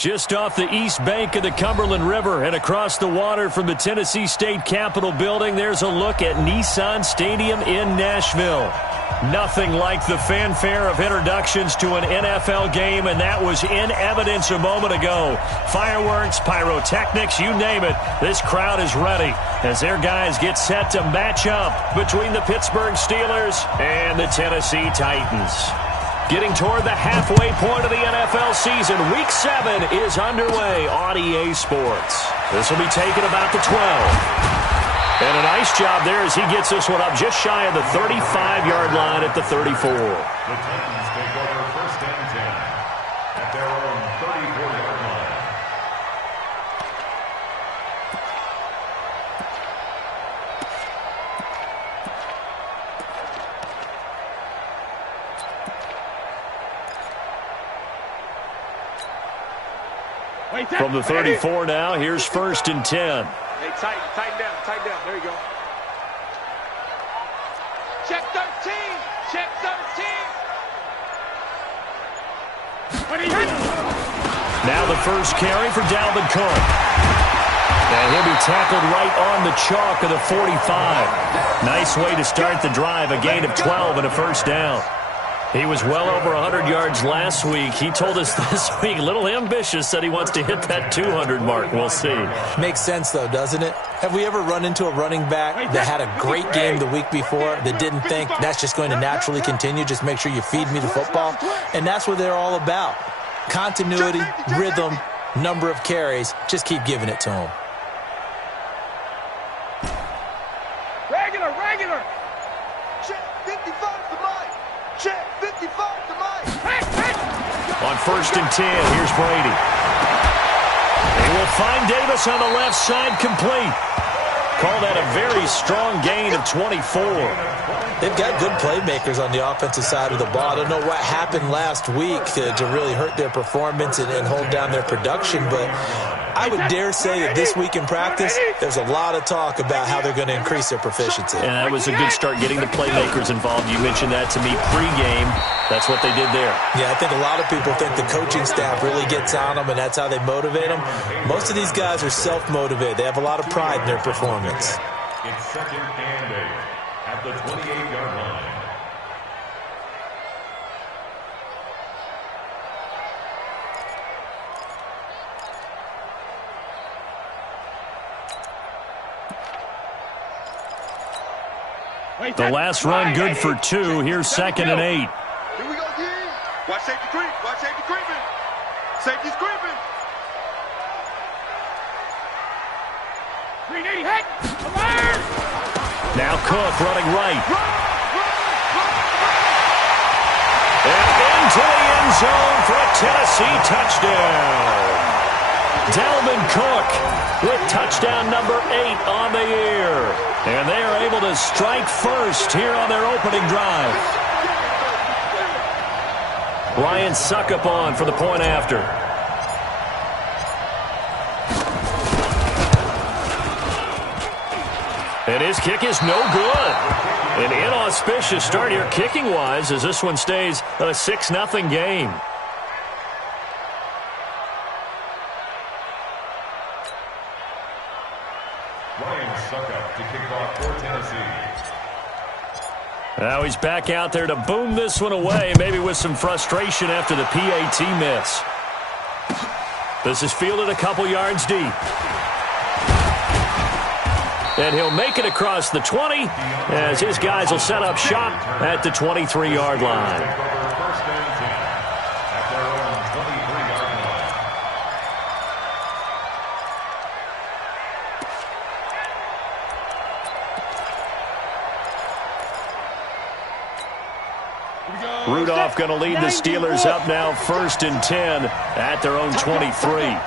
Just off the east bank of the Cumberland River and across the water from the Tennessee State Capitol building, there's a look at Nissan Stadium in Nashville. Nothing like the fanfare of introductions to an NFL game, and that was in evidence a moment ago. Fireworks, pyrotechnics, you name it. This crowd is ready as their guys get set to match up between the Pittsburgh Steelers and the Tennessee Titans. Getting toward the halfway point of the NFL season, Week 7 is underway on EA Sports. This will be taken about the 12. And a nice job there as he gets this one up just shy of the 35-yard line at the 34. The Titans take over 1st and 10 at their own 34-yard line. From the 34 now, here's 1st and 10. Hey, tighten down. There you go. Check 13. Now the first carry for Dalvin Cook. And he'll be tackled right on the chalk of the 45. Nice way to start the drive, a gain of 12 and a 1st down. He was well over 100 yards last week. He told us this week, a little ambitious, said he wants to hit that 200 mark. We'll see. Makes sense, though, doesn't it? Have we ever run into a running back that had a great game the week before that didn't think that's just going to naturally continue? Just make sure you feed me the football. And that's what they're all about. Continuity, rhythm, number of carries. Just keep giving it to them. Regular. Check 55 to Mike. Check 55 to Mike. On 1st and 10, here's Brady. They will find Davis on the left side, complete. Call that a very strong gain of 24. They've got good playmakers on the offensive side of the ball. I don't know what happened last week to really hurt their performance and hold down their production, but I would dare say that this week in practice, there's a lot of talk about how they're going to increase their proficiency. And that was a good start getting the playmakers involved. You mentioned that to me pregame. That's what they did there. Yeah, I think a lot of people think the coaching staff really gets on them, and that's how they motivate them. Most of these guys are self-motivated. They have a lot of pride in their performance. It's 2nd and 8 at the 28-yard line. The last run good for 2. Here's 2nd and 8. Here we go, D. Watch safety creep. Safety's creeping. 380 head. Now Cook running right. And into the end zone for a Tennessee touchdown. Dalvin Cook with touchdown number 8 on the year. And they are able to strike first here on their opening drive. Ryan Suckup on for the point after. And his kick is no good. An inauspicious start here kicking-wise as this one stays a 6-0 game. Ryan Suckup to kick off for Tennessee. Now he's back out there to boom this one away, maybe with some frustration after the PAT miss. This is fielded a couple yards deep. And he'll make it across the 20 as his guys will set up shop at the 23-yard line. 1st and 10 at their own 23-yard line. Rudolph going to lead the Steelers up now 1st and 10 at their own 23.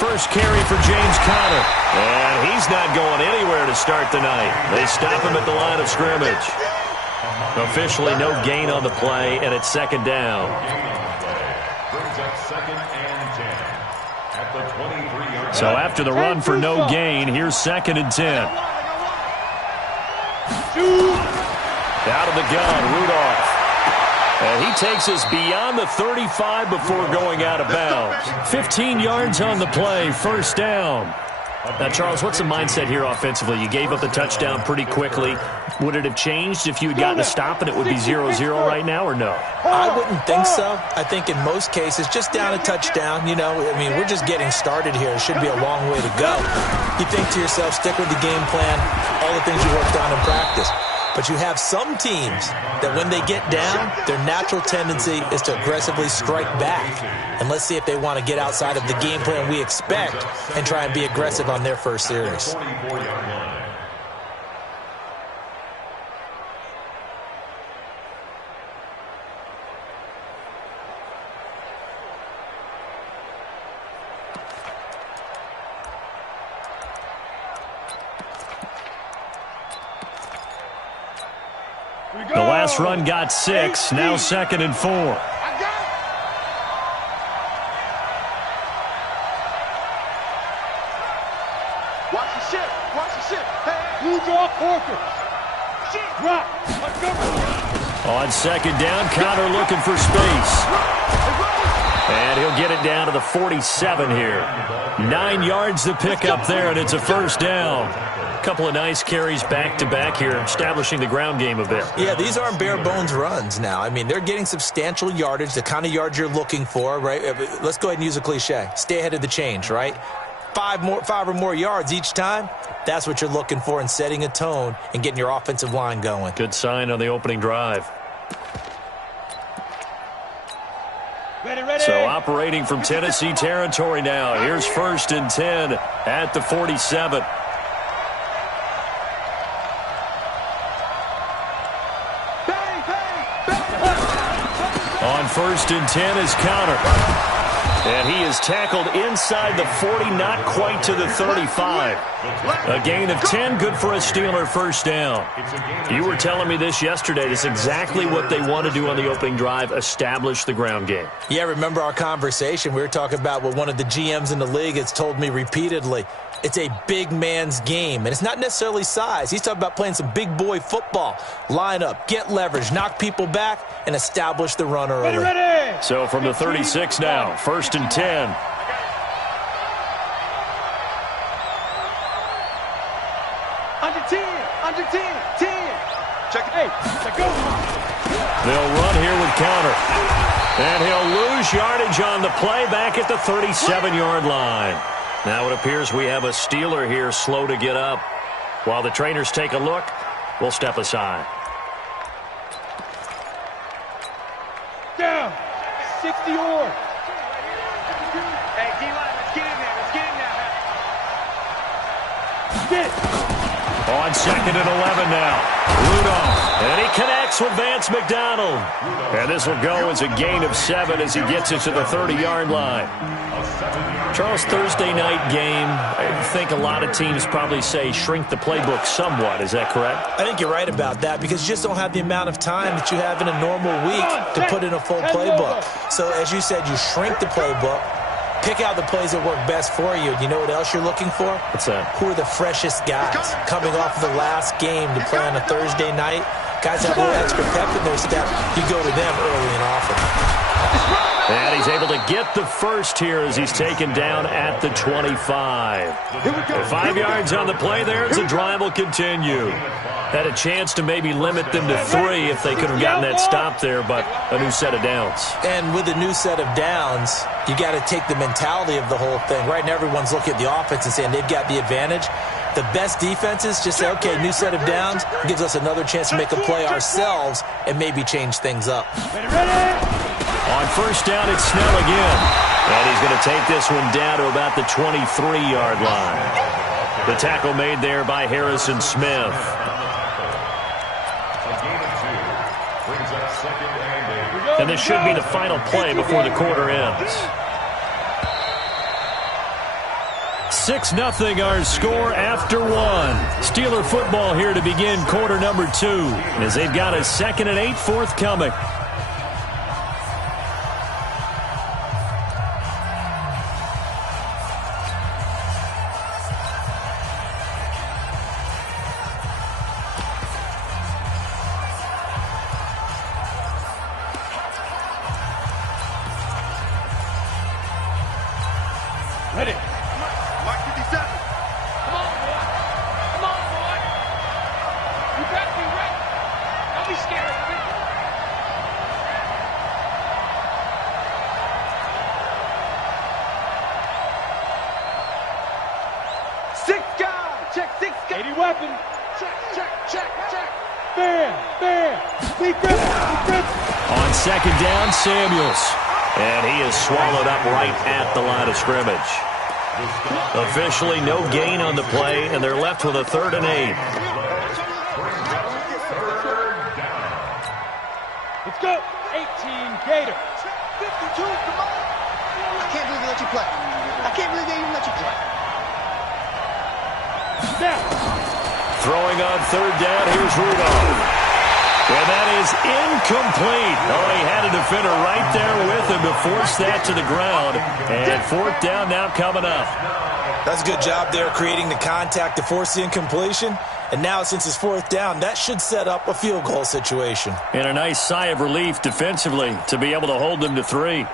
First carry for James Conner. And he's not going anywhere to start the night. They stop him at the line of scrimmage. Officially no gain on the play, and it's 2nd down. Brings up 2nd and 10 at the 23-yard line. So after the run for no gain, here's 2nd and 10. Out of the gun, Rudolph. And he takes us beyond the 35 before going out of bounds. 15 yards on the play, first down. Now, Charles, what's the mindset here offensively? You gave up the touchdown pretty quickly. Would it have changed if you had gotten a stop and it would be 0-0 right now, or no? I wouldn't think so. I think in most cases, just down a touchdown, you know, I mean, we're just getting started here. It should be a long way to go. You think to yourself, stick with the game plan, all the things you worked on in practice. But you have some teams that when they get down, their natural tendency is to aggressively strike back. And let's see if they want to get outside of the game plan we expect and try and be aggressive on their first series. The last run got 6, now 2nd and 4. Watch the ship. Watch the ship. Hey. Blue draw quarter. Drop. On 2nd down, Connor looking for space. And he'll get it down to the 47 here. 9 yards to pick up there, and it's a first down. Couple of nice carries back-to-back here, establishing the ground game a bit. Yeah, these aren't bare-bones runs now. I mean, they're getting substantial yardage, the kind of yards you're looking for, right? Let's go ahead and use a cliche. Stay ahead of the change, right? 5 or more yards each time, that's what you're looking for in setting a tone and getting your offensive line going. Good sign on the opening drive. Ready. So operating from Tennessee territory now. Here's 1st and 10 at the 47. On 1st and 10 is Connor. And he is tackled inside the 40, not quite to the 35. A gain of 10, good for a Steeler first down. You were telling me this yesterday. This is exactly what they want to do on the opening drive, establish the ground game. Yeah, remember our conversation? We were talking about what one of the GMs in the league has told me repeatedly. It's a big man's game, and it's not necessarily size. He's talking about playing some big boy football. Line up, get leverage, knock people back, and establish the run early. Ready. So from the 36 now, 1st and 10. Under 10. Check it. Hey, go. They'll run here with Connor. And he'll lose yardage on the play back at the 37-yard line. Now it appears we have a Steeler here slow to get up. While the trainers take a look, we'll step aside. Down. 60 or. Hey, D-line, let's get in there. Get it. On 2nd and 11 now. Rudolph. And he connects with Vance McDonald. And this will go as a gain of 7 as he gets it to the 30-yard line. Charles, Thursday night game, I think a lot of teams probably say shrink the playbook somewhat. Is that correct? I think you're right about that because you just don't have the amount of time that you have in a normal week to put in a full playbook. So as you said, you shrink the playbook, pick out the plays that work best for you. You know what else you're looking for? What's that? Who are the freshest guys coming off of the last game to play on a Thursday night? Guys have a little extra pep in their step. You go to them early and often. And he's able to get the first here as he's taken down at the 25. 5 yards on the play there as the drive will continue. Had a chance to maybe limit them to 3 if they could have gotten that stop there, but a new set of downs. And with a new set of downs, you got to take the mentality of the whole thing. Right now, everyone's looking at the offense and saying they've got the advantage. The best defenses just say, okay, new set of downs, gives us another chance to make a play ourselves and maybe change things up. Ready. On 1st down, it's Snell again. And he's going to take this one down to about the 23-yard line. The tackle made there by Harrison Smith. And this should be the final play before the quarter ends. 6-0 our score after 1. Steeler football here to begin quarter number 2. As they've got a 2nd and 8 forthcoming. happened. Check. Bam. Defense. On second down, Samuels. And he is swallowed up right at the line of scrimmage. Officially no gain on the play, and they're left with a 3rd and 8. Let's go. 18 Gator. 52, come on. I can't believe they let you play. I can't believe they even let you play. Now. Throwing on 3rd down, here's Rudolph. And that is incomplete. Oh, he had a defender right there with him to force that to the ground. And 4th down now coming up. That's a good job there creating the contact to force the incompletion. And now since it's 4th down, that should set up a field goal situation. And a nice sigh of relief defensively to be able to hold them to 3.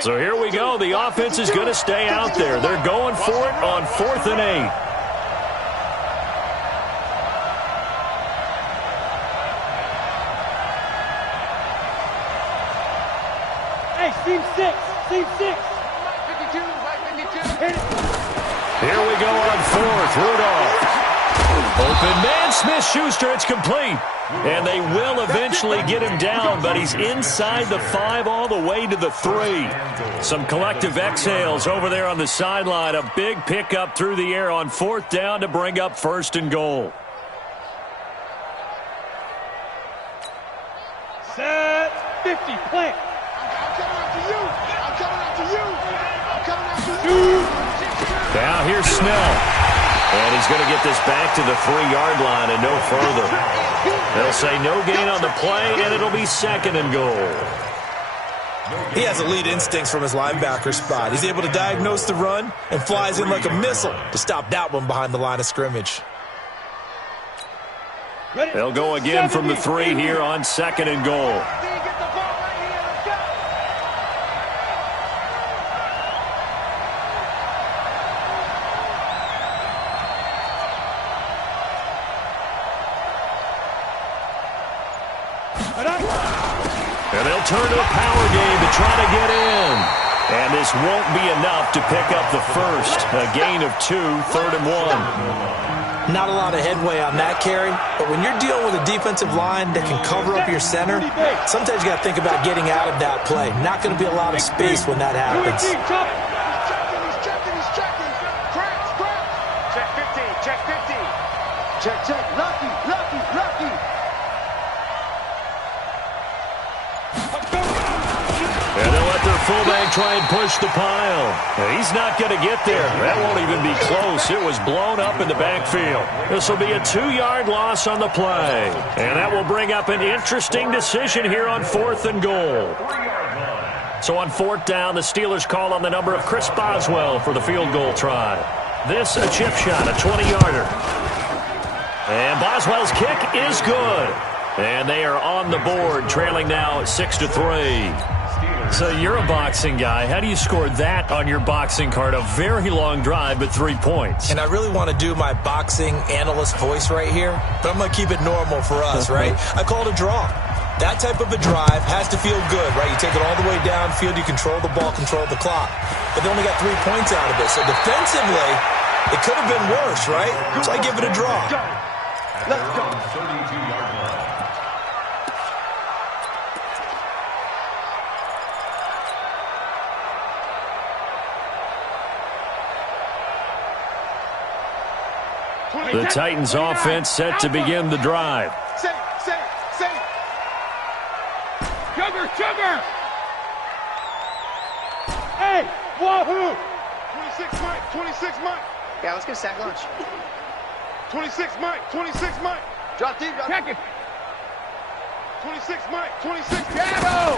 So here we go. The offense is going to stay out there. They're going for it on 4th and 8. Hey, Team 6. 52. Hit it. Here we go on 4th. Rudolph. Open man, Smith-Schuster. It's complete. And they will eventually get him down, but he's inside the 5 all the way to the 3. Some collective exhales over there on the sideline. A big pickup through the air on 4th down to bring up 1st and goal. Set. 50. Plant. Now here's Snell. And he's going to get this back to the 3-yard line and no further. They'll say no gain on the play, and it'll be 2nd and goal. He has elite instincts from his linebacker spot. He's able to diagnose the run and flies in like a missile to stop that one behind the line of scrimmage. They'll go again from the 3 here on 2nd and goal. And they'll turn to a power game to try to get in. And this won't be enough to pick up the 1st. A gain of 2, 3rd and 1. Not a lot of headway on that carry, but when you're dealing with a defensive line that can cover up your center, sometimes you got to think about getting out of that play. Not going to be a lot of space when that happens. He's checking. Check 15. Check. Lucky. And they'll let their fullback try and push the pile. And he's not going to get there. That won't even be close. It was blown up in the backfield. This will be a 2-yard loss on the play. And that will bring up an interesting decision here on 4th and goal. So on 4th down, the Steelers call on the number of Chris Boswell for the field goal try. This a chip shot, a 20-yarder. And Boswell's kick is good. And they are on the board, trailing now 6-3. So you're a boxing guy. How do you score that on your boxing card? A very long drive, but 3 points. And I really want to do my boxing analyst voice right here, but I'm going to keep it normal for us, right? I call it a draw. That type of a drive has to feel good, right? You take it all the way downfield, you control the ball, control the clock. But they only got 3 points out of it. So defensively, it could have been worse, right? So I give it a draw. Let's go. 32-yard line. The Titans offense set to begin the drive. Say. Sugar! Hey, wahoo! 26 Mike. Yeah, let's get a sack lunch. 26 Mike. Drop deep. Check it. 26 Mike. 26 Shadow!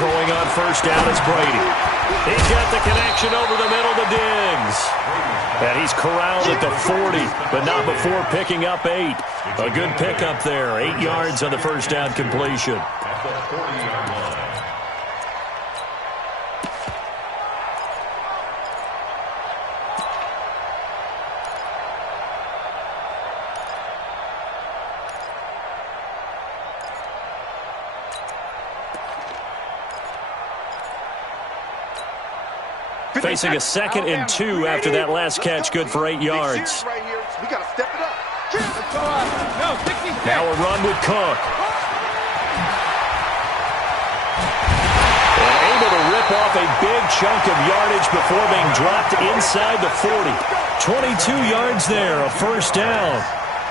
Throwing on 1st down, it's Brady. He's got the connection over the middle to Diggs. And he's corralled at the 40, but not before picking up 8. A good pickup there. 8 yards on the 1st down completion. At the 40-yard line. Facing a 2nd and 2 after that last catch, good for 8 yards. Right here. We got to step it up. No, 66. Now a run with Cook. And able to rip off a big chunk of yardage before being dropped inside the 40. 22 yards there, a first down.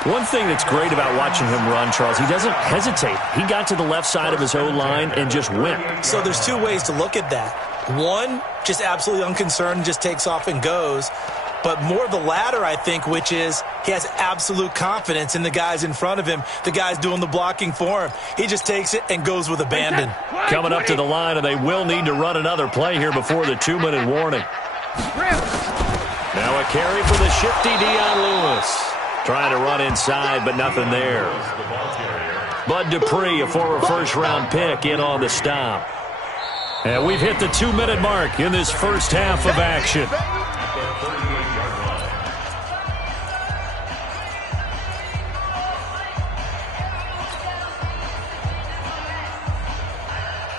One thing that's great about watching him run, Charles, he doesn't hesitate. He got to the left side of his O-line and just went. So there's two ways to look at that. One, just absolutely unconcerned, just takes off and goes. But more the latter, I think, which is he has absolute confidence in the guys in front of him, the guys doing the blocking for him. He just takes it and goes with abandon. Coming up to the line, and they will need to run another play here before the 2-minute warning. Now a carry for the shifty Dion Lewis. Trying to run inside, but nothing there. Bud Dupree, a former first-round pick, in on the stop. And we've hit the 2-minute mark in this first half of action.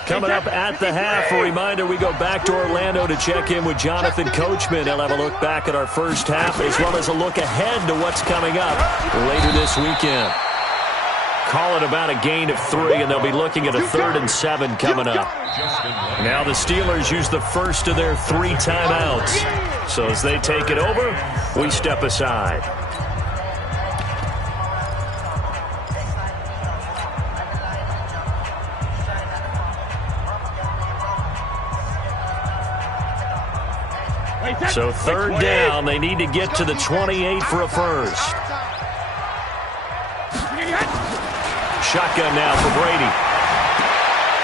Coming up at the half, a reminder, we go back to Orlando to check in with Jonathan Coachman. He'll have a look back at our first half as well as a look ahead to what's coming up later this weekend. Call it about a gain of 3, and they'll be looking at a 3rd and 7 coming up. Now the Steelers use the first of their 3 timeouts. So as they take it over, we step aside. So 3rd down, they need to get to the 28 for a first. Shotgun now for Brady.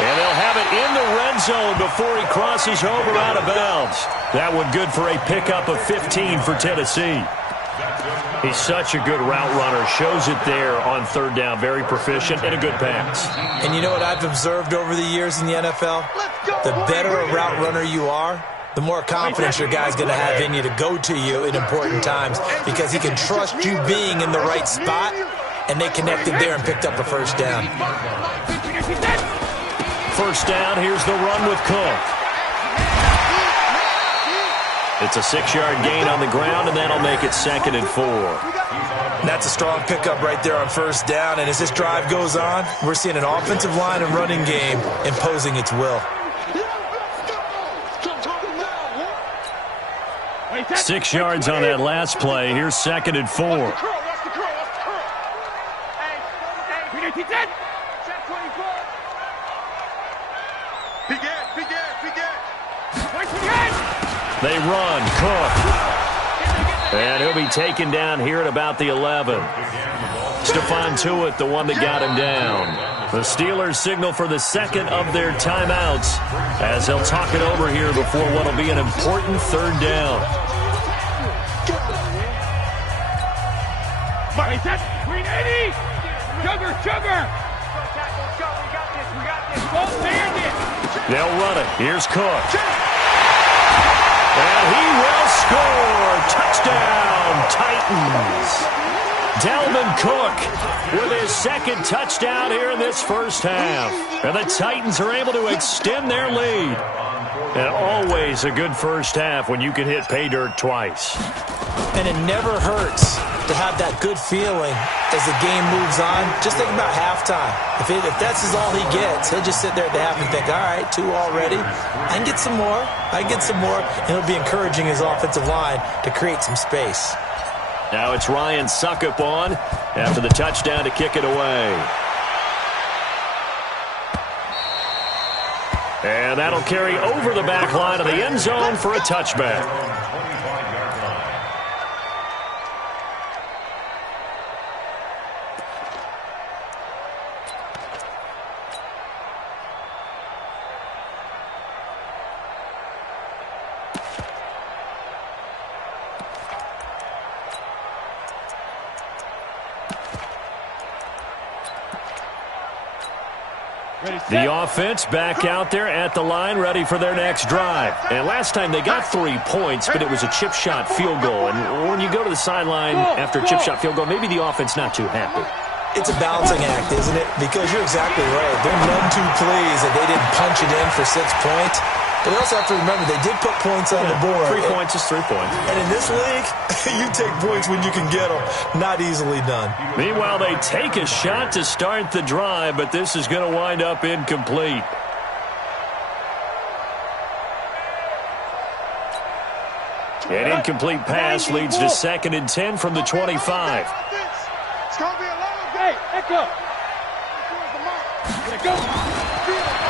And they'll have it in the red zone before he crosses over out of bounds. That one good for a pickup of 15 for Tennessee. He's such a good route runner. Shows it there on 3rd down. Very proficient and a good pass. And you know what I've observed over the years in the NFL? The better a route runner you are, the more confidence your guy's going to have in you to go to you in important times because he can trust you being in the right spot, and they connected there and picked up a first down. First down, here's the run with Cook. It's a 6-yard gain on the ground, and that'll make it 2nd and 4. That's a strong pickup right there on first down, and as this drive goes on, we're seeing an offensive line and running game imposing its will. 6 yards on that last play. Here's 2nd and 4. They run. Cook. And he'll be taken down here at about the 11. Stephon Tuitt, the one that got him down. The Steelers signal for the 2nd of their timeouts as they'll talk it over here before what will be an important 3rd down. Green 80! Chugger! They'll run it. Here's Cook. And he will score. Touchdown, Titans. Dalvin Cook with his 2nd touchdown here in this first half. And the Titans are able to extend their lead. And always a good first half when you can hit pay dirt twice. And it never hurts to have that good feeling as the game moves on. Just think about halftime. If that's all he gets, he'll just sit there at the half and think, all right, 2 already. I can get some more. And he'll be encouraging his offensive line to create some space. Now it's Ryan Suckup on after the touchdown to kick it away. And that'll carry over the back line of the end zone for a touchback. The offense back out there at the line, ready for their next drive. And last time they got 3 points, but it was a chip shot field goal. And when you go to the sideline after a chip shot field goal, maybe the offense not too happy. It's a balancing act, isn't it? Because you're exactly right. They're none too pleased that they didn't punch it in for 6 points. But you also have to remember, they did put points on the board. 3 points is 3 points. And in this league, you take points when you can get them. Not easily done. Meanwhile, they take a shot to start the drive, but this is going to wind up incomplete. An incomplete pass leads to 2nd and 10 from the 25. It's going to be a long Hey, echo.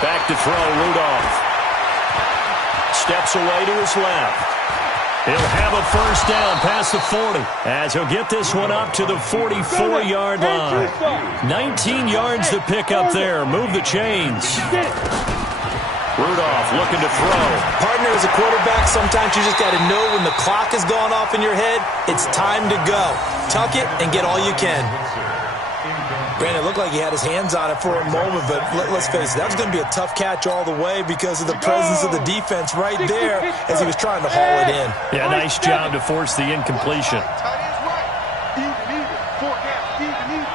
Back to throw, Rudolph. Steps away to his left. He'll have a first down past the 40 as he'll get this one up to the 44-yard line. 19 yards to pick up there. Move the chains. Rudolph looking to throw. Partner, as a quarterback, sometimes you just got to know when the clock has gone off in your head, it's time to go. Tuck it and get all you can. Brandon, it looked like he had his hands on it for a moment, but let's face it, that was going to be a tough catch all the way because of the presence of the defense right there as he was trying to haul it in. Yeah, nice job to force the incompletion. Tight end's right. Even. 4 down. Even.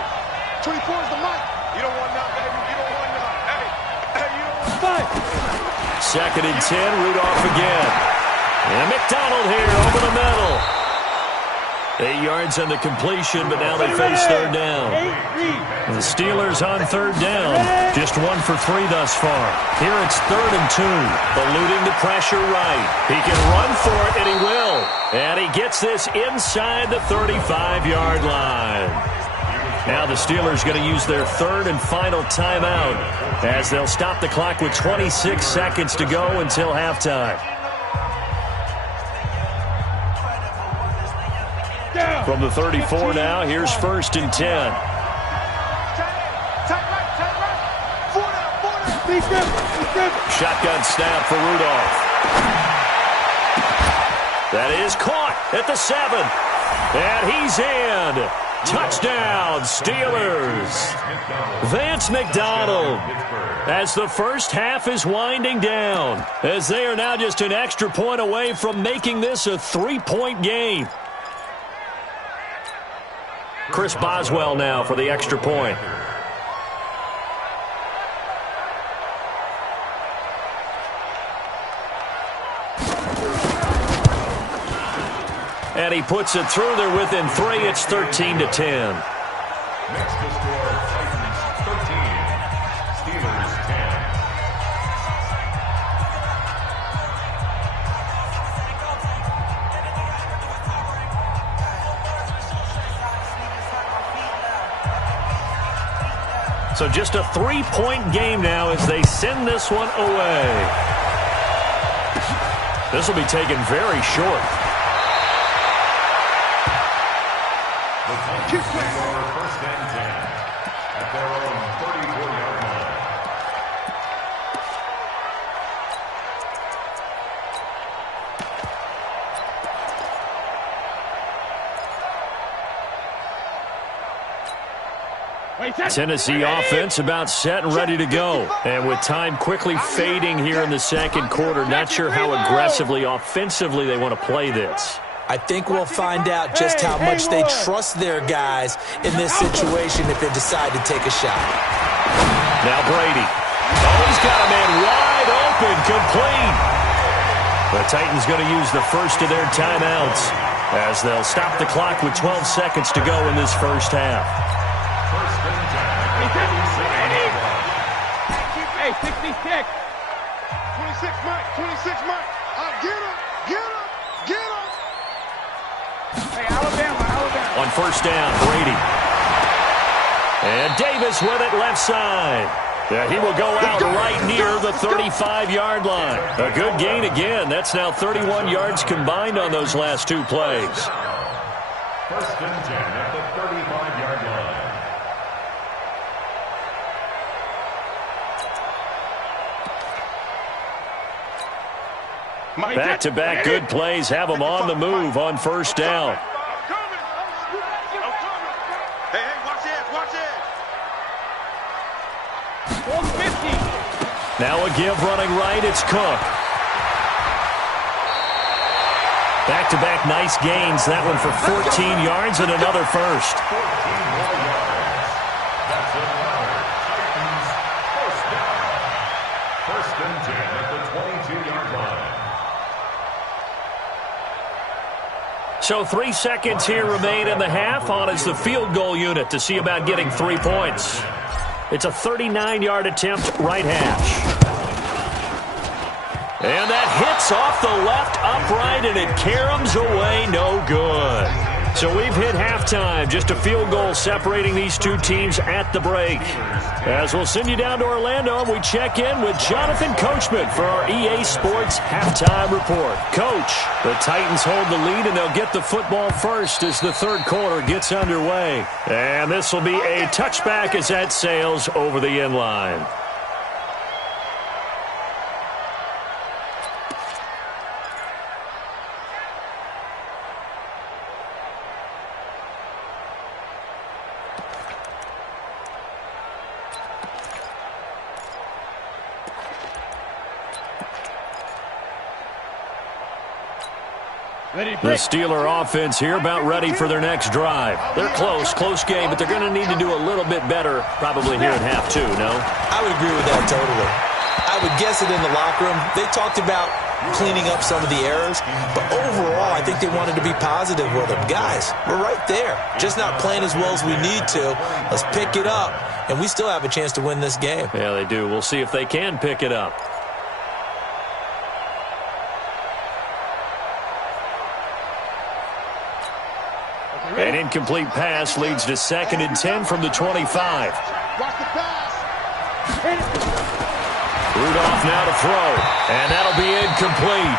24 is the mic. You don't want none, baby. You don't want none. Hey, you don't want none. 2nd and 10, Rudolph again. And McDonald here over the middle. 8 yards on the completion, but now they face 3rd down. The Steelers on 3rd down. Just 1 for 3 thus far. Here it's 3rd and 2. Eluding the pressure right. He can run for it, and he will. And he gets this inside the 35-yard line. Now the Steelers going to use their 3rd and final timeout as they'll stop the clock with 26 seconds to go until halftime. From the 34 now, here's 1st and 10. Tight right. Shotgun snap for Rudolph. That is caught at the 7. And he's in. Touchdown, Steelers. Vance McDonald as the first half is winding down, as they are now just an extra point away from making this a 3-point game. Chris Boswell now for the extra point. And he puts it through. They're within 3. It's 13 to 10. Next to score, Titans 13, Steelers 10. So just a 3-point game now as they send this one away. This will be taken very short. The Titans score 1st and 10 at their own 34-yard line. Tennessee offense about set and ready to go. And with time quickly fading here in the 2nd quarter, not sure how aggressively, offensively they want to play this. I think we'll find out just how much they trust their guys in this situation if they decide to take a shot. Now Brady. Oh, he's got a man wide open, complete. The Titans going to use the first of their timeouts as they'll stop the clock with 12 seconds to go in this first half. Hey, 66. 26, Mike. 26, Mike. Get him. Get him. Get him. Hey, Alabama. On first down, Brady. And Davis with it left side. Yeah, he will go out right near the 35-yard line. A good gain again. That's now 31 yards combined on those last 2 plays. 1st and 10 at the 35-yard line. Back-to-back good plays have them on the move on first down. Hey, watch it. 450. Now a give running right, it's Cook. Back-to-back nice gains, that one for 14 yards and another first. 14 more yards. That's another Titans first down. First and 10 at the 22-yard line. So 3 seconds here remain in the half. On is the field goal unit to see about getting 3 points. It's a 39-yard attempt, right hash. And that hits off the left upright, and it caroms away, no good. So we've hit halftime, just a field goal separating these two teams at the break. As we'll send you down to Orlando, and we check in with Jonathan Coachman for our EA Sports Halftime Report. Coach, the Titans hold the lead, and they'll get the football first as the third quarter gets underway. And this will be a touchback as that sails over the end line. The Steeler offense here about ready for their next drive. They're close game, but they're going to need to do a little bit better probably here in half two, no? I would agree with that totally. I would guess it in the locker room. They talked about cleaning up some of the errors, but overall I think they wanted to be positive with them. Guys, we're right there. Just not playing as well as we need to. Let's pick it up, and we still have a chance to win this game. Yeah, they do. We'll see if they can pick it up. An incomplete pass leads to 2nd and 10 from the 25. Watch the pass. Rudolph now to throw, and that'll be incomplete.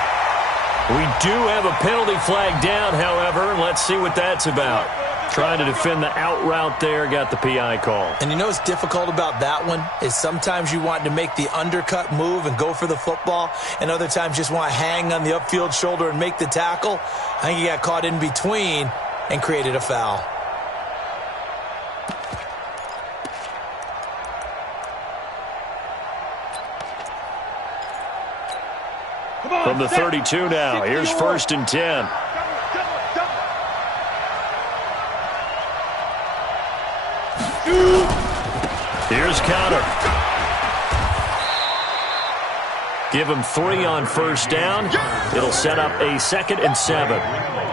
We do have a penalty flag down, however. Let's see what that's about. Trying to defend the out route there, got the PI call. And you know what's difficult about that one is sometimes you want to make the undercut move and go for the football, and other times just want to hang on the upfield shoulder and make the tackle. I think he got caught in between and created a foul. From the 32 now, here's 1st and 10. Here's counter. Give him 3 on 1st down. It'll set up a 2nd and 7.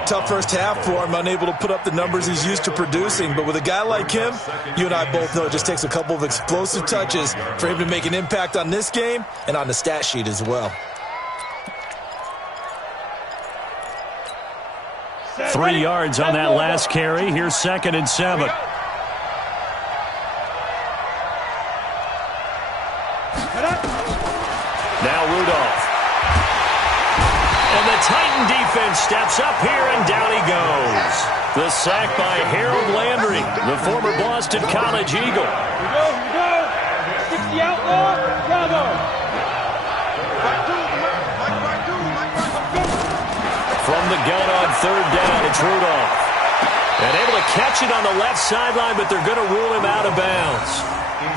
Tough first half for him, unable to put up the numbers he's used to producing. But with a guy like him, you and I both know it just takes a couple of explosive touches for him to make an impact on this game and on the stat sheet as well. 3 yards on that last carry. Here's 2nd and 7. Now Rudolph. And the Titan defense steps up here, and down he goes. The sack by Harold Landry, the former Boston College Eagle. Here we go. 60 outlaw. Bravo. From the gun on 3rd down, it's Rudolph. And able to catch it on the left sideline, but they're going to rule him out of bounds.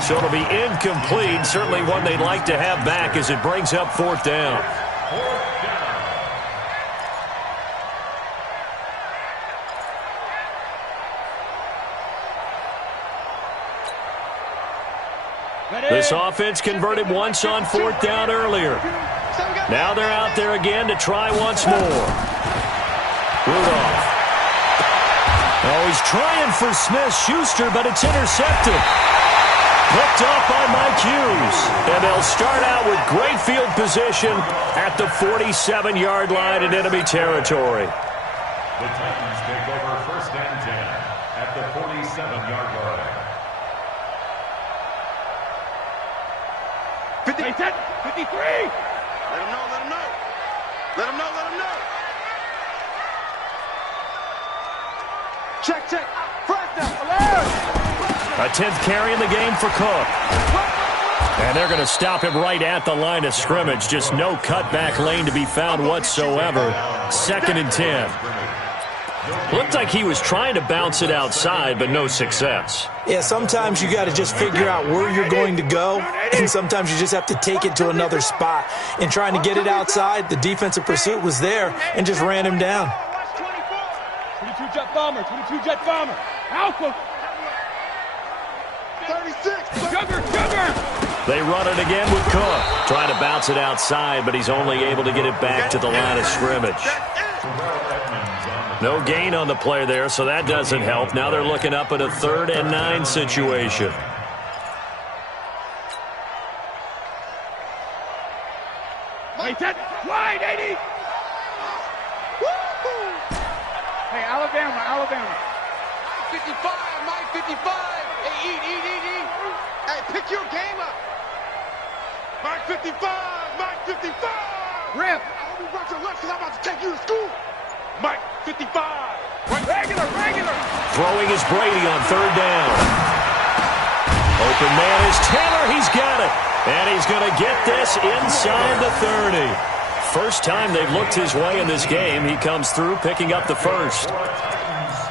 So it'll be incomplete. Certainly one they'd like to have back as it brings up 4th down. This offense converted once on 4th down earlier. Now they're out there again to try once more. Rudolph. Oh, he's trying for Smith-Schuster, but it's intercepted. Picked off by Mike Hughes. And they'll start out with great field position at the 47-yard line in enemy territory. The Titans take over 1st and 10 at the 47-yard line. 53. Let him know, let him know. Let him know, let him know. Check. First down, alert. A 10th carry in the game for Cook. And they're going to stop him right at the line of scrimmage. Just no cutback lane to be found whatsoever. 2nd and 10. Looked like he was trying to bounce it outside, but no success. Yeah, sometimes you got to just figure out where you're going to go, and sometimes you just have to take it to another spot. In trying to get it outside, the defensive pursuit was there and just ran him down. 22 jet bomber. Alpha. 36. Sugar. They run it again with Cook. Trying to bounce it outside, but he's only able to get it back to the line of scrimmage. No gain on the play there, so that doesn't help. Now they're looking up at a 3rd and 9 situation. Wait, that wide, 80. Hey, Alabama. 55, Mike 55. Hey, eat. Hey, pick your game up. Mike 55, Mike 55. Rip. I hope you brought your lunch because I'm about to take you to school. Mike 55. Regular. Throwing is Brady on 3rd down. Open man is Taylor. He's got it. And he's going to get this inside the 30. First time they've looked his way in this game. He comes through picking up the first.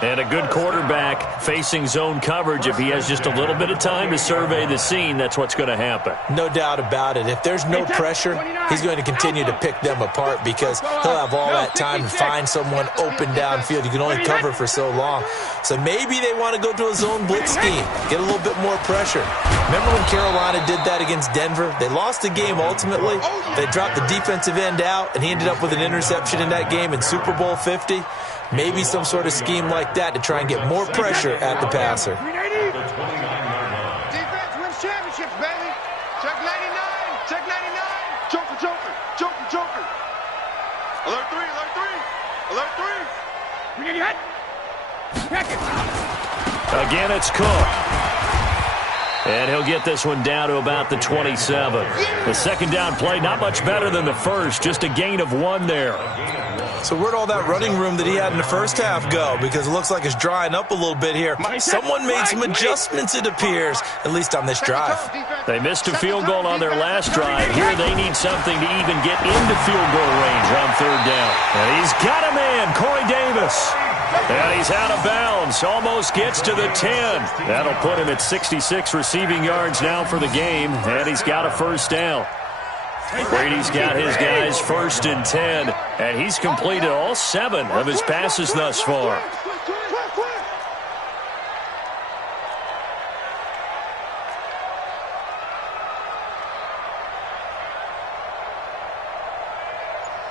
And a good quarterback facing zone coverage. If he has just a little bit of time to survey the scene, that's what's going to happen. No doubt about it. If there's no pressure, he's going to continue to pick them apart because he'll have all that time to find someone open downfield. You can only cover for so long. So maybe they want to go to a zone blitz scheme, get a little bit more pressure. Remember when Carolina did that against Denver? They lost the game ultimately. They dropped the defensive end out, and he ended up with an interception in that game in Super Bowl 50. Maybe some sort of scheme like that to try and get more pressure at the passer. Defense wins championships, baby. Check 99. Check 99. Joker. Alert 3. Again, it's Cook. And he'll get this one down to about the 27. The second down play, not much better than the first. Just a gain of 1 there. So where'd all that running room that he had in the first half go? Because it looks like it's drying up a little bit here. Someone made some adjustments, it appears, at least on this drive. They missed a field goal on their last drive. Here they need something to even get into field goal range on 3rd down. And he's got a man, Corey Davis. And he's out of bounds. Almost gets to the 10. That'll put him at 66 receiving yards now for the game. And he's got a first down. Brady's got his guys 1st and 10. And he's completed all 7 of his passes thus far.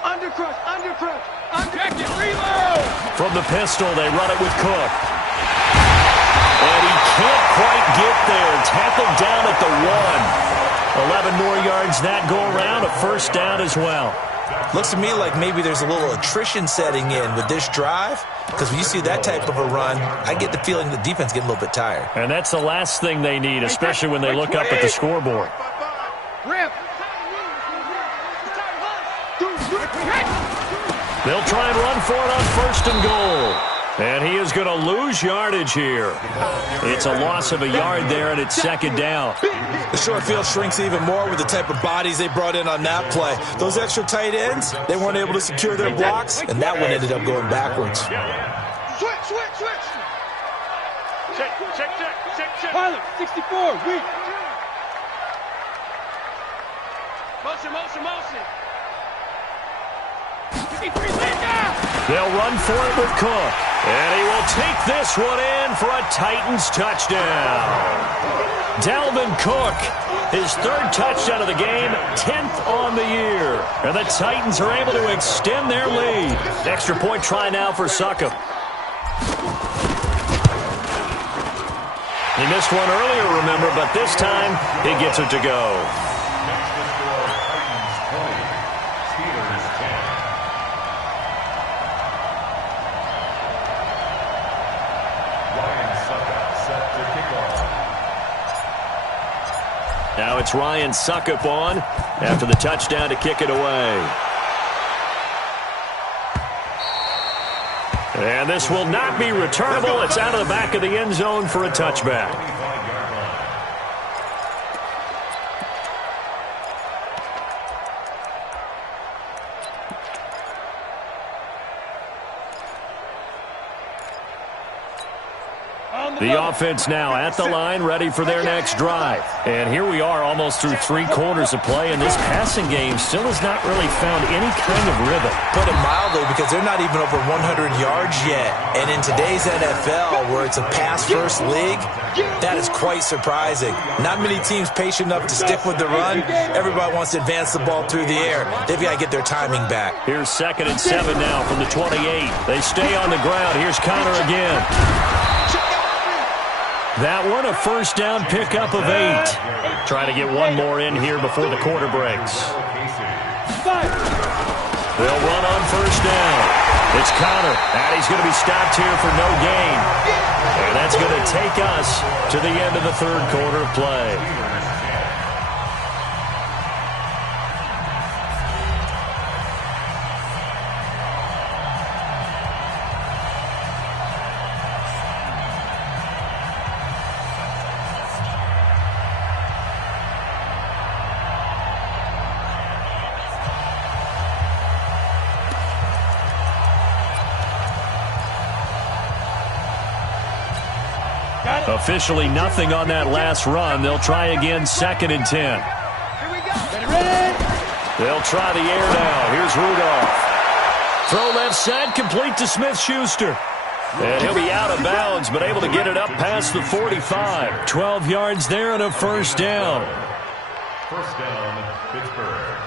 Undercrush. Objective reload. From the pistol, they run it with Cook. And he can't quite get there. Tackled down at the 1. 11 more yards that go around. A first down as well. Looks to me like maybe there's a little attrition setting in with this drive. Because when you see that type of a run, I get the feeling the defense getting a little bit tired. And that's the last thing they need, especially when they look up at the scoreboard. Rip. They'll try and run for it on 1st and goal. And he is going to lose yardage here. It's a loss of a yard there, and it's 2nd down. The short field shrinks even more with the type of bodies they brought in on that play. Those extra tight ends, they weren't able to secure their blocks, and that one ended up going backwards. Switch. Check. Pilot, 64, weak. Motion. 53, They'll run for it with Cook. And he will take this one in for a Titans touchdown. Dalvin Cook, his 3rd touchdown of the game, 10th on the year. And the Titans are able to extend their lead. Extra point try now for Succop. He missed one earlier, remember, but this time he gets it to go. Now it's Ryan Succop on after the touchdown to kick it away. And this will not be returnable. It's out of the back of the end zone for a touchback. All The offense now at the line, ready for their next drive. And here we are almost through 3 quarters of play, and this passing game still has not really found any kind of rhythm. Put it mildly, because they're not even over 100 yards yet. And in today's NFL, where it's a pass-first league, that is quite surprising. Not many teams patient enough to stick with the run. Everybody wants to advance the ball through the air. They've got to get their timing back. Here's 2nd and 7 now from the 28. They stay on the ground. Here's Connor again. That one, a first down pickup of 8. Trying to get one more in here before the quarter breaks. They'll run on first down. It's Connor, and he's going to be stopped here for no gain. And that's going to take us to the end of the 3rd quarter of play. Officially nothing on that last run. They'll try again, 2nd and 10. They'll try the air now. Here's Rudolph. Throw left side, complete to Smith-Schuster. And he'll be out of bounds, but able to get it up past the 45. 12 yards there and a first down. First down, Pittsburgh.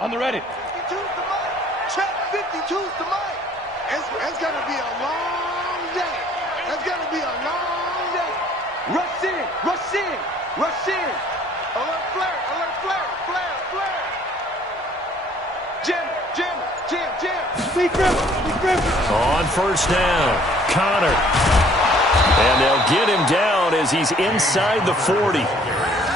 On the ready. 52's the mic. Check 52's the mic. It's going to be a long day. It's going to be a long day. Rush in, rush in, rush in. Alert flare, alert flare, flare, flare. Jim, Jim, Jim, Jim. Speed grip. On first down, Connor. And they'll get him down as he's inside the 40.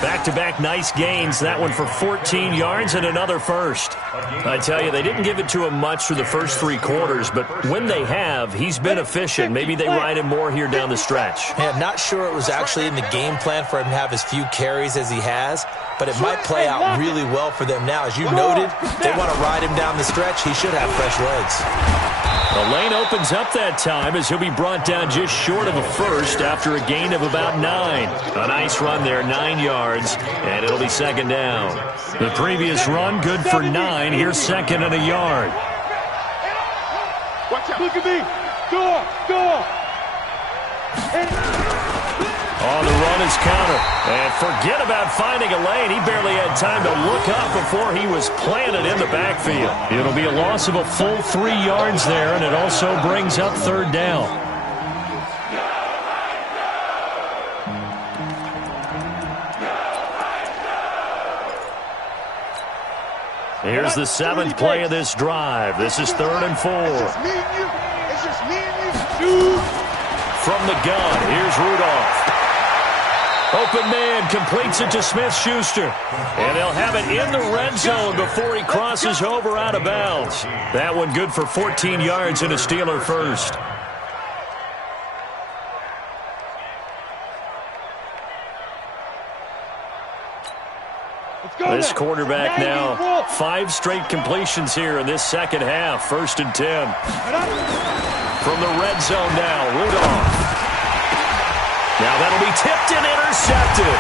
Back-to-back nice gains. That one for 14 yards and another first. I tell you, they didn't give it to him much through the first 3 quarters, but when they have, he's been efficient. Maybe they ride him more here down the stretch. Yeah, I'm not sure it was actually in the game plan for him to have as few carries as he has, but it might play out really well for them now. As you noted, they want to ride him down the stretch. He should have fresh legs. The lane opens up that time as he'll be brought down just short of a first after a gain of about 9. A nice run there, 9 yards, and it'll be 2nd down. The previous run, good for 9. Here's 2nd and a yard. Watch out. Look at me. Go. On the run is Connor. And forget about finding a lane. He barely had time to look up before he was planted in the backfield. It'll be a loss of a full 3 yards there, and it also brings up 3rd down. Here's the 7th play of this drive. This is 3rd and 4. It's just me and you. It's just me and you. From the gun, here's Rudolph. Open man, completes it to Smith-Schuster. And they'll have it in the red zone before he crosses over out of bounds. That one good for 14 yards and a Steeler first. This quarterback now, 5 straight completions here in this 2nd half. 1st and 10. From the red zone now, Rudolph. Now that'll be tipped and intercepted.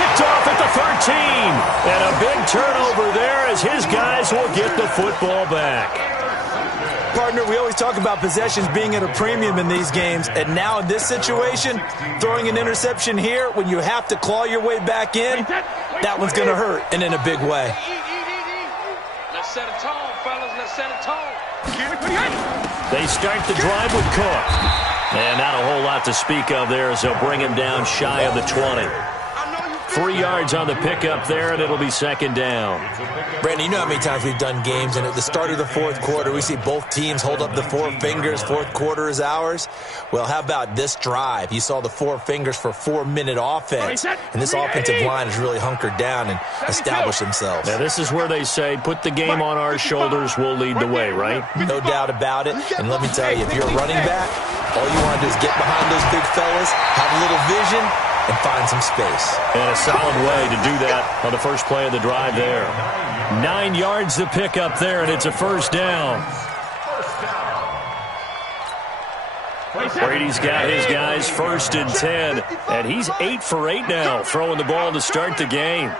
Picked off at the 13. And a big turnover there as his guys will get the football back. Partner, we always talk about possessions being at a premium in these games, and now in this situation, throwing an interception here when you have to claw your way back in, that one's going to hurt, and in a big way. Let's set a tone, fellas. Let's set a tone. They start the drive with Cook. And not a whole lot to speak of there as they'll bring him down shy of the 20. 3 yards on the pickup there, and it'll be 2nd down. Brandon, you know how many times we've done games, and at the start of the 4th quarter, we see both teams hold up the 4 fingers. 4th quarter is ours. Well, how about this drive? You saw the 4 fingers for 4-minute offense, and this offensive line has really hunkered down and established themselves. Now, this is where they say, put the game on our shoulders, we'll lead the way, right? No doubt about it. And let me tell you, if you're a running back, all you want to do is get behind those big fellas, have a little vision, and find some space. And a solid way to do that on the first play of the drive there. 9 yards to pick up there, and it's a first down. Brady's got his guys 1st and 10, and he's 8 for 8 now, throwing the ball to start the game.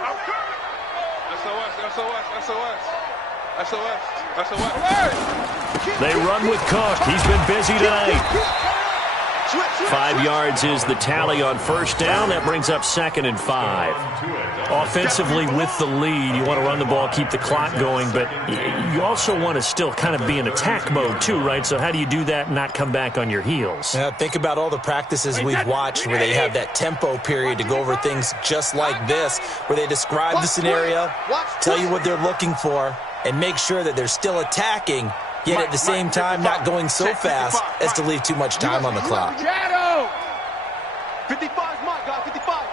They run with Cook. He's been busy tonight. 5 yards is the tally on first down. That brings up 2nd and 5. Offensively with the lead, you want to run the ball, keep the clock going, but you also want to still kind of be in attack mode too, right? So how do you do that and not come back on your heels? Yeah, think about all the practices we've watched where they have that tempo period to go over things just like this, where they describe the scenario, tell you what they're looking for, and make sure that they're still attacking, yet at the same time not going so fast as to leave too much time on the clock. 55's Mike, guys, 55.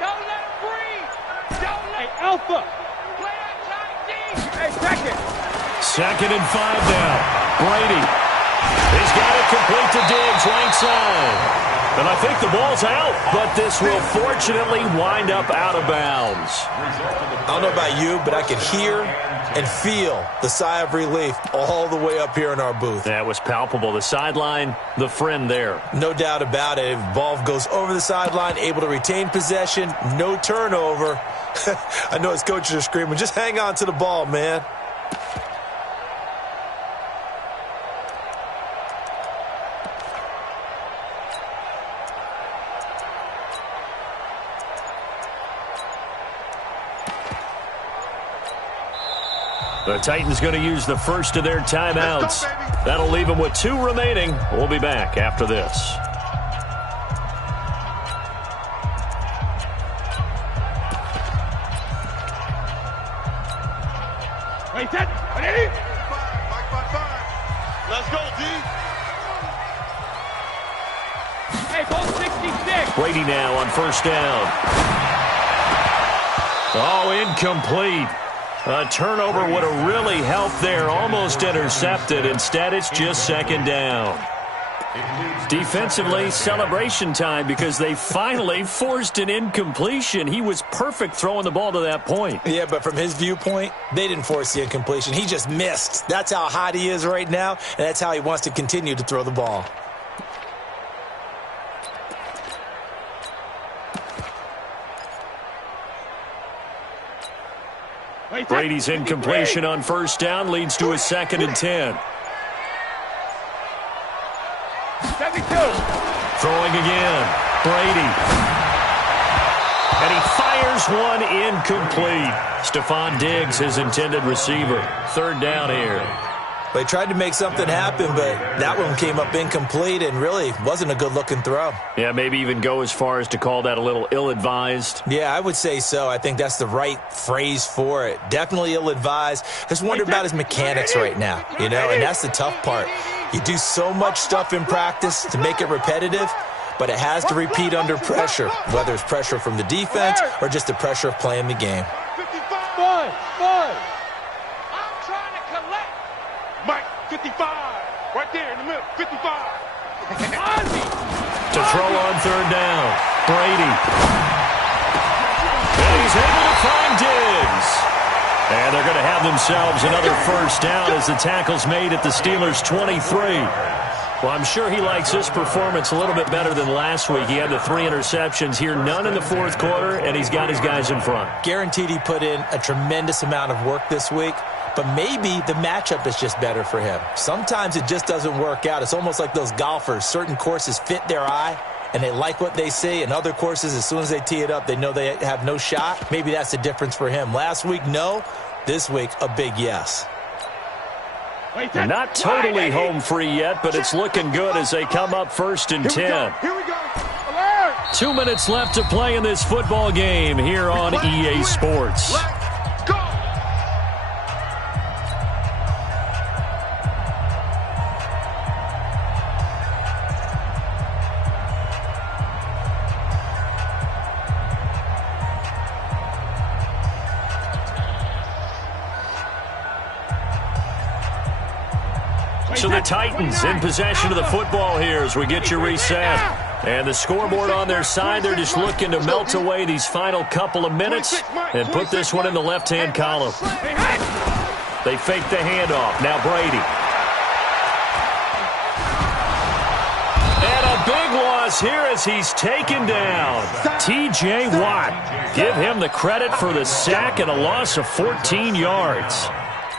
Don't let him breathe. Don't let Alpha. Play outside D. Hey, second. 2nd and 5 now. Brady. He's got it complete to Diggs, right side. And I think the ball's out, but this will fortunately wind up out of bounds. I don't know about you, but I could hear and feel the sigh of relief all the way up here in our booth. That was palpable. The sideline, the friend there. No doubt about it. If ball goes over the sideline, able to retain possession, no turnover. I know his coaches are screaming, just hang on to the ball, man. The Titans going to use the first of their timeouts. That'll leave them with 2 remaining. We'll be back after this. Wait, set. Ready? Let's go, D. Hey, ball 66. Brady now on first down. Oh, incomplete. A turnover would have really helped there. Almost intercepted. Instead, it's just 2nd down. Defensively, celebration time because they finally forced an incompletion. He was perfect throwing the ball to that point. Yeah, but from his viewpoint, they didn't force the incompletion. He just missed. That's how hot he is right now, and that's how he wants to continue to throw the ball. Brady's incompletion on first down leads to a 2nd and 10. 72. Throwing again. Brady. And he fires one incomplete. Stephon Diggs, his intended receiver. 3rd down here. They tried to make something happen, but that one came up incomplete and really wasn't a good-looking throw. Yeah, maybe even go as far as to call that a little ill-advised. Yeah, I would say so. I think that's the right phrase for it. Definitely ill-advised. Just wonder about his mechanics right now, you know, and that's the tough part. You do so much stuff in practice to make it repetitive, but it has to repeat under pressure, whether it's pressure from the defense or just the pressure of playing the game. 55. I'm trying to collect. Mike, 55. Right there in the middle, 55. Ozzy. To throw on 3rd down. Brady. And he's able to find Diggs. And they're going to have themselves another first down as the tackle's made at the Steelers' 23. Well, I'm sure he likes this performance a little bit better than last week. He had the 3 interceptions here, none in the 4th quarter, and he's got his guys in front. Guaranteed he put in a tremendous amount of work this week, but maybe the matchup is just better for him. Sometimes it just doesn't work out. It's almost like those golfers. Certain courses fit their eye, and they like what they see, and other courses, as soon as they tee it up, they know they have no shot. Maybe that's the difference for him. Last week, no. This week, a big yes. They're not totally home free yet, but it's looking good as they come up 1st and 10. Here we go. Alert. 2 minutes left to play in this football game here on EA Sports. Let's go. So the Titans in possession of the football here as we get you reset. And the scoreboard on their side, they're just looking to melt away these final couple of minutes and put this one in the left-hand column. They fake the handoff. Now Brady. And a big loss here as he's taken down. T.J. Watt. Give him the credit for the sack and a loss of 14 yards.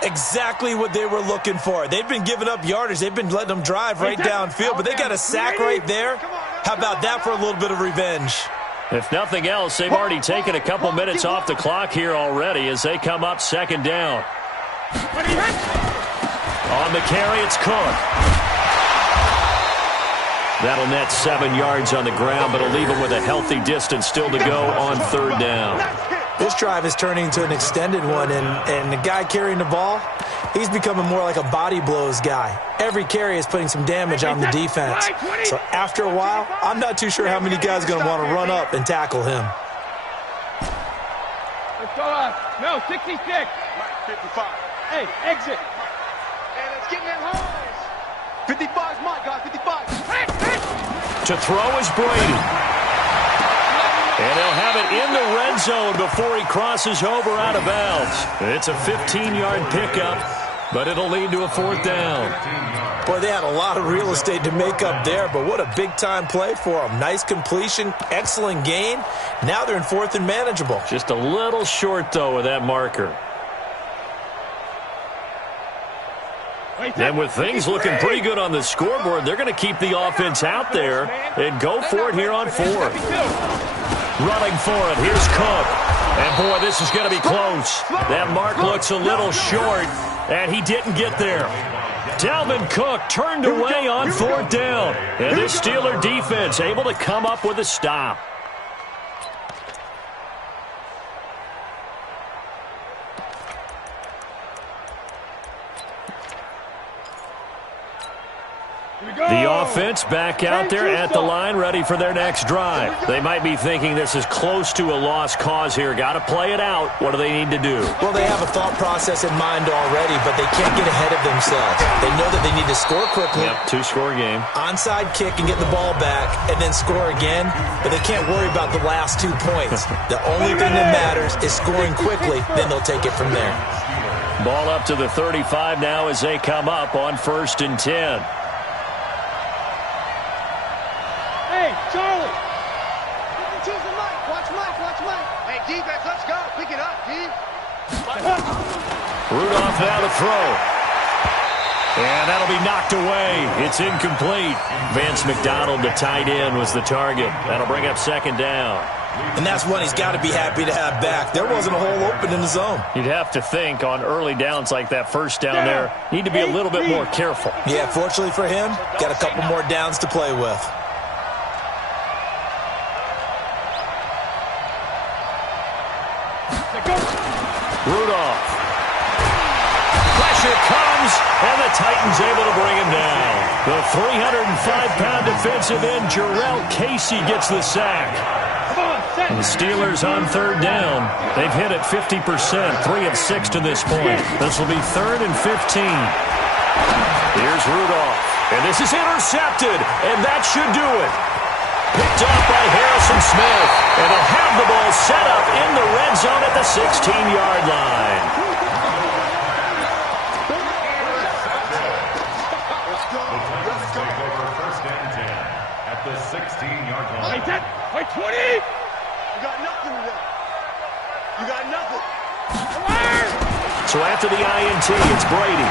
Exactly what they were looking for. They've been giving up yardage. They've been letting them drive right downfield, but they got a sack right there. How about that for a little bit of revenge? If nothing else, they've already taken a couple minutes off the clock here already as they come up second down. On the carry, it's Cook. That'll net 7 yards on the ground, but it'll leave him with a healthy distance still to go on third down. This drive is turning into an extended one, and the guy carrying the ball, he's becoming more like a body blows guy. Every carry is putting some damage on the defense. So after a while, I'm not too sure how many guys are going to want to run up and tackle him. Let's go up. No, 66. Mike, 55. Hey, exit. And let's get in that hole. 55's Mike, guys, 55. To throw is Brady. And he'll have it in the red zone before he crosses over out of bounds. It's a 15-yard pickup, but it'll lead to a fourth down. Boy, they had a lot of real estate to make up there, but what a big-time play for them. Nice completion, excellent gain. Now they're in fourth and manageable. Just a little short, though, with that marker. And with things looking pretty good on the scoreboard, they're going to keep the offense out there and go for it here on fourth. Running for it, here's Cook. And, boy, this is going to be close. That mark looks a little short, and he didn't get there. Dalvin Cook turned away on fourth down. And this Steeler defense able to come up with a stop. The offense back out there at the line, ready for their next drive. They might be thinking this is close to a lost cause here. Got to play it out. What do they need to do? Well, they have a thought process in mind already, but they can't get ahead of themselves. They know that they need to score quickly. Yep, two-score game. Onside kick and get the ball back, and then score again. But they can't worry about the last 2 points. The only thing that matters is scoring quickly. Then they'll take it from there. Ball up to the 35 now as they come up on 1st and 10. Charlie! Choose the Mike. Watch Mike. Watch Mike. Hey, defense, let's go. Pick it up, D. Rudolph now to throw. And that'll be knocked away. It's incomplete. Vance McDonald, the tight end, was the target. That'll bring up second down. And that's one he's got to be happy to have back. There wasn't a hole open in the zone. You'd have to think on early downs like that first down there, need to be a little bit more careful. Yeah, fortunately for him, got a couple more downs to play with. Rudolph. Pressure comes, and the Titans able to bring him down. The 305-pound defensive end, Jarrell Casey, gets the sack. And the Steelers on third down. They've hit it 50%, 3 of 6 to this point. This will be 3rd and 15. Here's Rudolph. And this is intercepted, and that should do it. Picked up by Harrison Smith. And he'll have the ball set up in the red zone at the 16-yard line. Let's go. Over 1st and 10 at the 16-yard line. Wait, 20! You got nothing today. You got nothing. So after the INT, it's Brady.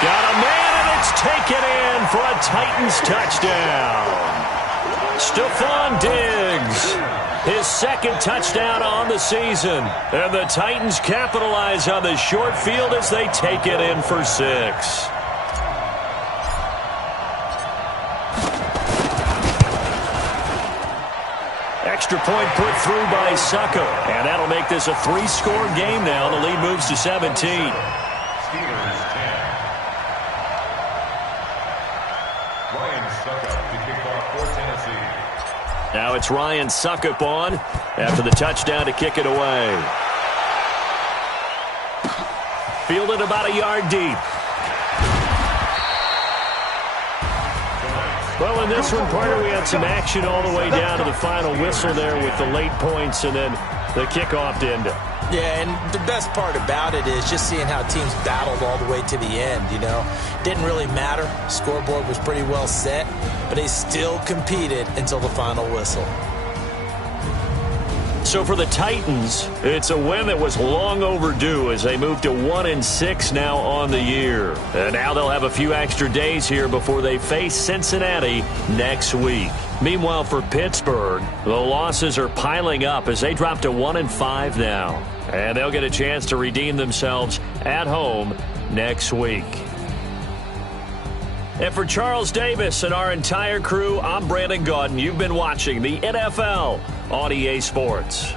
Got a man, and it's taken in for a Titans touchdown. Stephon Diggs, his 2nd touchdown on the season. And the Titans capitalize on the short field as they take it in for 6. Extra point put through by Suckup. And that'll make this a 3-score game now. The lead moves to 17. Steelers 10. Ryan Suckup to kick off for Tennessee. Now it's Ryan Suckup on after the touchdown to kick it away. Fielded about a yard deep. Well, in this one, Parker, we had some action all the way down to the final whistle there with the late points and then the kickoff to end it. Yeah, and the best part about it is just seeing how teams battled all the way to the end, you know. Didn't really matter. Scoreboard was pretty well set, but they still competed until the final whistle. So for the Titans, it's a win that was long overdue as they move to 1-6 now on the year. And now they'll have a few extra days here before they face Cincinnati next week. Meanwhile, for Pittsburgh, the losses are piling up as they drop to 1-5 now. And they'll get a chance to redeem themselves at home next week. And for Charles Davis and our entire crew, I'm Brandon Gaudin. You've been watching the NFL on EA Sports.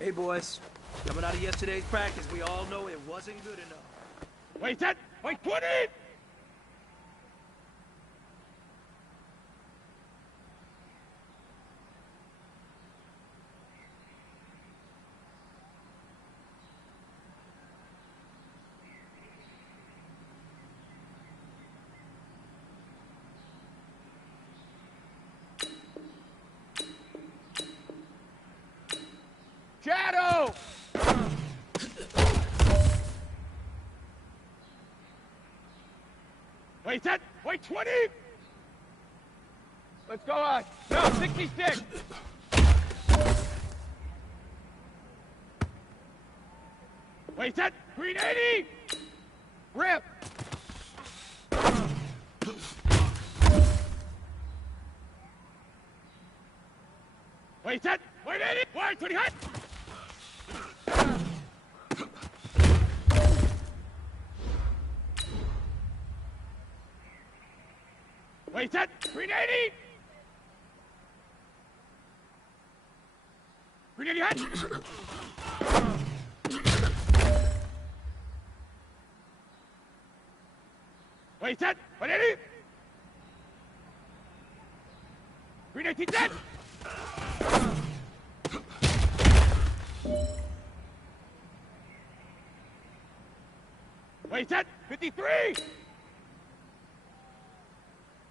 Hey, boys. Coming out of yesterday's practice, we all know it wasn't good enough. Wait, set! Wait, 20! Shadow! Wait, set! Wait, 20! Let's go on. No, 66! Wait, set! Green 80! Rip! Wait, set! Wait, 80! Wait, 20, hut! Wait, set! Green 80! Green 80, hut! Wait, set! 180! Green 18, set! Wait, set! 53!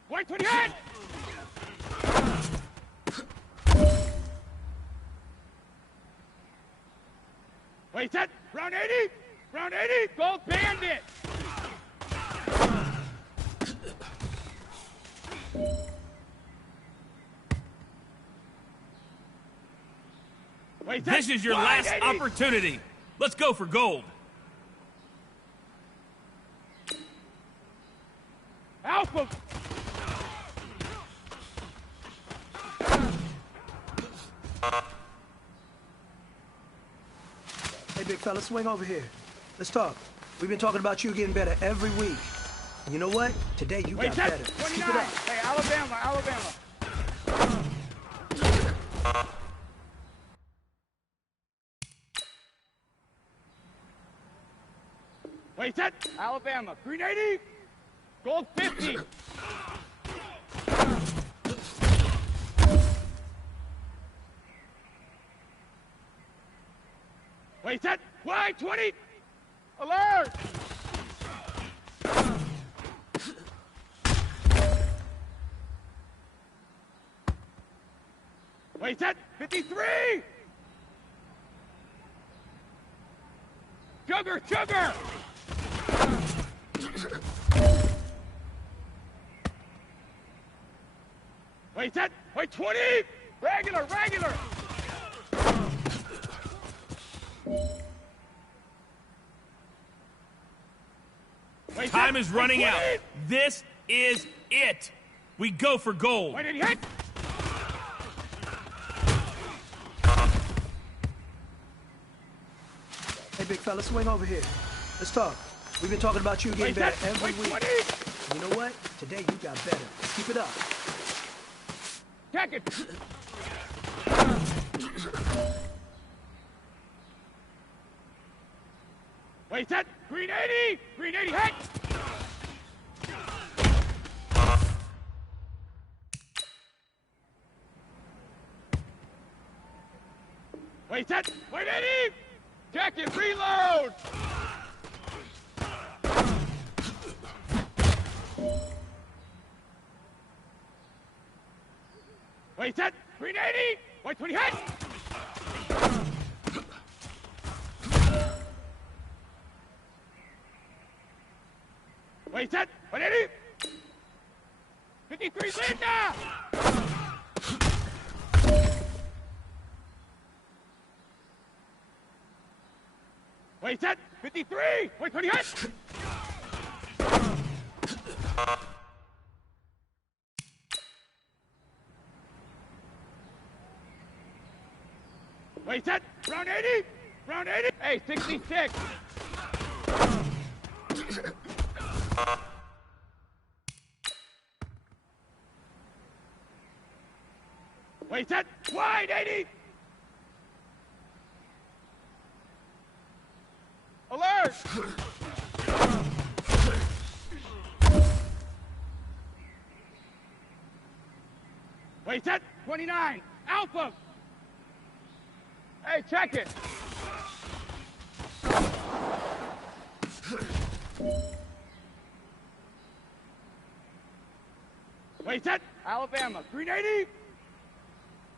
White 28! Wait, set! Round 80! Round 80! Gold Bandit! Wait, set! This is your last 180! opportunity. Let's go for gold. Alpha! Hey, big fella, swing over here. Let's talk. We've been talking about you getting better every week. And you know what? Today you Wait, got set! better. 29! Keep it up. Hey, Alabama! Wait, set! Alabama! Green 80! Gold 50! Wait, set! Wide 20! Alert! Wait, set! 53! Sugar! Wait, set! Wait, 20! Regular! Wait, Time set! is running Wait, out. 20! This is it. We go for gold. Wait, any hit? Hey, big fella, swing over here. Let's talk. We've been talking about you getting Wait, better set! every Wait, week. 20! And you know what? Today you got better. Keep it up. Check it! Wait, set! Green 80! Green 80, hit! Wait, set! Wait, 80! Check it, reload! Wait, set! Green 80! Wait, 20, hit! Wait, set! 180! 53, Linda! Wait, set! 53! Wait, 20, hit! Wait, set! Round 80! Round 80! Hey, 66! Wait, set! Wide 80! start. Wait, set. 29. Alpha. Hey, check it. Wait, set. Alabama. 380.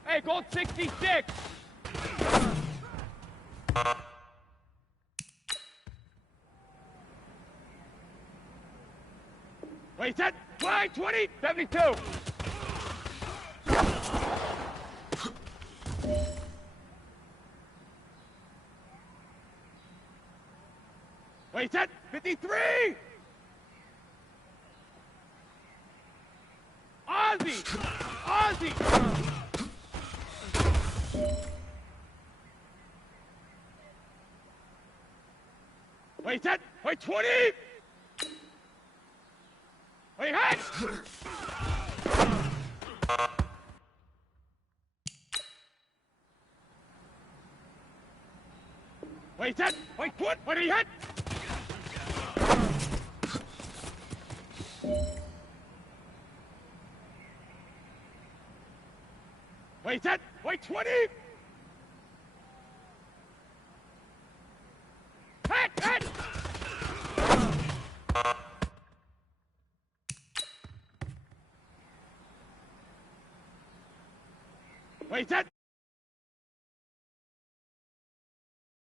Hey, gold 66. Wait, set. Fly 20. 72. Wait, set. 53. Ozzy. Ozzy. Wait, set. Wait, 20. Wait, head. Wait, set. Wait, foot. Wait, he hit. Wait, set. Wait, 20. Head, head. Wait, set.